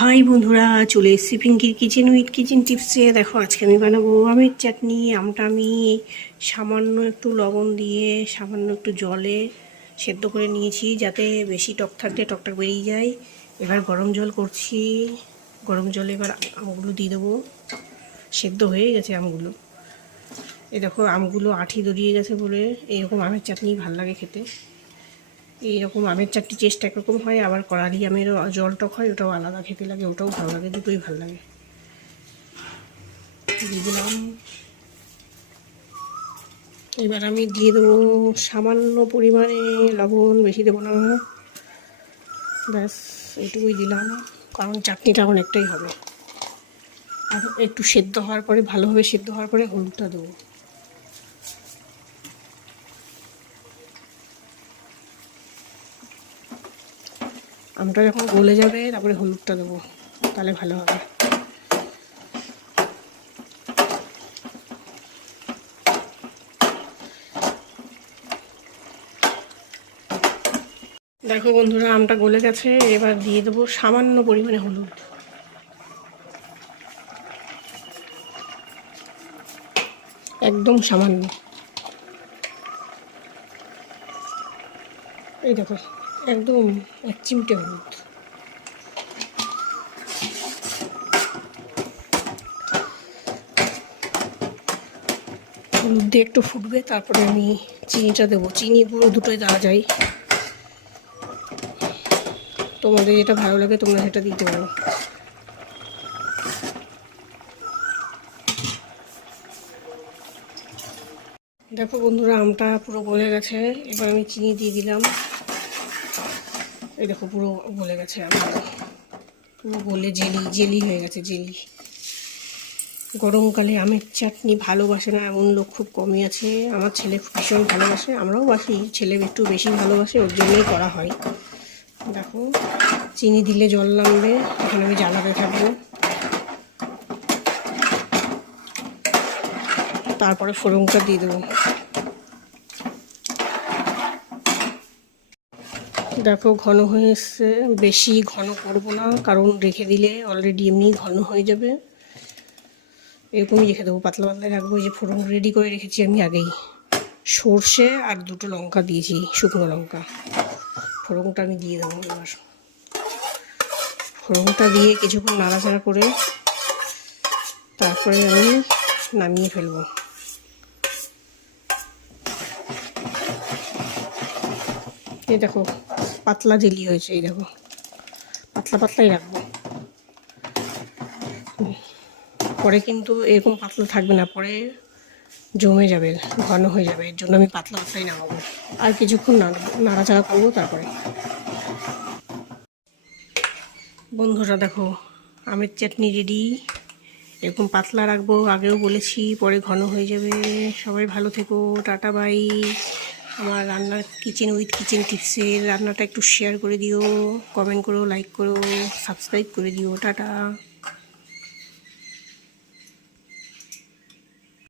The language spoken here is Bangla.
হাই বন্ধুরা, চলে এসেছি পিঙ্কির কিচেন উইথ কিচেন টিপসে। দেখো আজকে আমি বানাবো আমের চাটনি। আমটা আমি সামান্য একটু লবণ দিয়ে সামান্য একটু জলে সেদ্ধ করে নিয়েছি, যাতে বেশি টক থাকলে টকটা বেরিয়ে যায়। এবার গরম জল করছি। গরম জলে এবার আমগুলো দিয়ে দেবো। সেদ্ধ হয়ে গেছে আমগুলো। এই দেখো আমগুলো আঠি দড়িয়ে গেছে বলে এইরকম আমের চাটনি ভাল লাগে খেতে। এইরকম আমের চাটনি টেস্ট একরকম হয়, আবার কড়ালি আমেরও জল টক হয়, ওটাও আলাদা খেতে লাগে, ওটাও ভালো লাগে, দুটোই ভালো লাগে। দিয়ে দিলাম। এবার আমি দিয়ে দেবো সামান্য পরিমাণে লবণ, বেশি দেবো না, ব্যাস এইটুকুই দিলাম, কারণ চাটনিটা অনেকটাই হবে। আর একটু সেদ্ধ হওয়ার পরে, ভালোভাবে সেদ্ধ হওয়ার পরে হলুদটা দেবো। আমটা যখন গলে যাবে তারপরে হলুদটা দেবো, তাহলে ভালো হবে। দেখো বন্ধুরা, আমটা গলে গেছে। এবার দিয়ে দেবো সামান্য পরিমাণে হলুদ, একদম সামান্য। এই দেখো, একদম এক চিমটে হলুদ। হলুদ দিয়ে একটু ফুটবে, তারপরে আমি চিনিটা দেবো। চিনি গুঁড়ো দুটোই দেওয়া যায়, তোমাদের যেটা ভালো লাগে তোমরা সেটা দিতে পারো। দেখো বন্ধুরা, আমটা পুরো গলে গেছে। এবার আমি চিনি দিয়ে দিলাম। এই দেখো পুরো গলে গেছে, আমটা পুরো গলে জেলি জেলি হয়ে গেছে, জেলি। গরমকালে আমের চাটনি ভালোবাসে না এমন লোক খুব কমই আছে। আমার ছেলে ভীষণ ভালোবাসে, আমরাও বাসি, ছেলে একটু বেশি ভালোবাসে, ওর জন্যই করা হয়। দেখো, চিনি দিলে জল নামবে, এখন আমি জ্বালাতে থাকবো। তারপরে ফোড়নটা দিয়ে দেবো। দেখো ঘন হয়ে এসছে। বেশি ঘন করব না, কারণ রেখে দিলে অলরেডি এমনি ঘন হয়ে যাবে। এরকমই রেখে দেবো, পাতলা পাতলায় রাখবো। এই যে ফোড়ন রেডি করে রেখেছি আমি আগেই, সর্ষে আর দুটো লঙ্কা দিয়েছি, শুকনো লঙ্কা। ফোড়নটা আমি দিয়ে দেবো। এবার ফোড়নটা দিয়ে কিছুক্ষণ নাড়াচাড়া করে তারপরে আমি নামিয়ে ফেলবো। এই দেখো পাতলা জেলি হয়েছে, এই দেখো পাতলা পাতলাই রাখবো। পরে কিন্তু এরকম পাতলা থাকবে না, পরে জমে যাবে, ঘন হয়ে যাবে, এর জন্য আমি পাতলা পাতলাই নামাবো। আর কিছুক্ষণ নাড়াচাড়া করবো। তারপরে বন্ধুরা দেখো, আমের চাটনি রেডি। এরকম পাতলা রাখবো, আগেও বলেছি, পরে ঘন হয়ে যাবে। সবাই ভালো থেকো, টাটা বাই। আমার রান্নার কিচেন উইথ কিচেন টিপসের রান্নাটা একটু শেয়ার করে দিও, কমেন্ট করো, লাইক করো, সাবস্ক্রাইব করে দিও। টাটা।